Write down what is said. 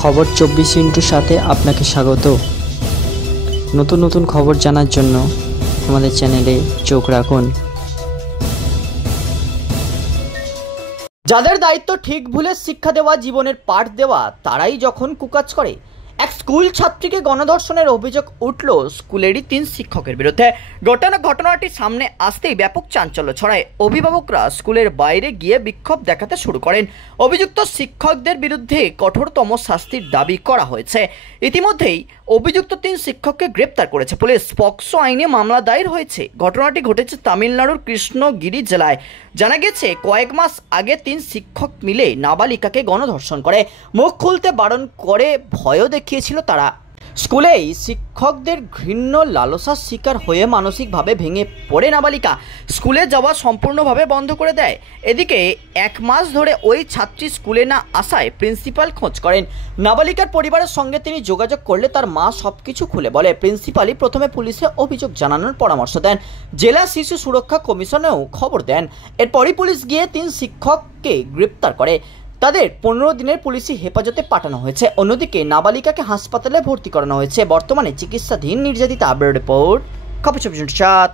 খবর 24 সাথে আপনাকে স্বাগত। নতুন নতুন খবর জানার জন্য আমাদের চ্যানেলে চোখ রাখুন। যাদের দায়িত্ব ঠিক ভুলে শিক্ষা দেওয়া, জীবনের পাঠ দেওয়া, তারাই যখন কুকাজ করে। এক স্কুল ছাত্রীকে গণধর্ষণের অভিযোগ উঠল স্কুলেরই 3 শিক্ষকের বিরুদ্ধে। ঘটনাটি সামনে আসতেই ব্যাপক চাঞ্চল্য ছড়ায়। অভিভাবকরা স্কুলের বাইরে গিয়ে বিক্ষোভ দেখাতে শুরু করেন। অভিযুক্ত শিক্ষকদের বিরুদ্ধে কঠোরতম শাস্তির দাবি করা হয়েছে। ইতিমধ্যেই অভিযুক্ত 3 শিক্ষককে গ্রেপ্তার করেছে পুলিশ। পক্সো আইনে মামলা দায়ের হয়েছে। ঘটনাটি ঘটেছে তামিলনাড়ুর কৃষ্ণগিরি জেলায়। জানা গেছে, কয়েক মাস আগে 3 শিক্ষক মিলে নাবালিকাকে গণধর্ষণ করে। মুখ খুলতে বারণ করে ভয়ও দেখিয়েছিল তারা। স্কুলেই শিক্ষকদের ঘৃণ্য লালসার শিকার হয়ে মানসিকভাবে ভেঙে পড়ে নাবালিকা। স্কুলে যাওয়া সম্পূর্ণভাবে বন্ধ করে দেয়। এদিকে 1 মাস ধরে ওই ছাত্রী স্কুলে না আসায় প্রিন্সিপাল খোঁজ করেন। নাবালিকার পরিবারের সঙ্গে তিনি যোগাযোগ করলে তার মা সবকিছু খুলে বলে। প্রিন্সিপালই প্রথমে পুলিশে অভিযোগ জানানোর পরামর্শ দেন। জেলা শিশু সুরক্ষা কমিশনেও খবর দেন। এরপরই পুলিশ গিয়ে 3 শিক্ষককে গ্রেপ্তার করে। তাদের 15 দিনের পুলিশি হেফাজতে পাঠানো হয়েছে। অন্যদিকে নাবালিকাকে হাসপাতালে ভর্তি করানো হয়েছে। বর্তমানে চিকিৎসাধীন নির্যাতিতা। রিপোর্ট খবর 24।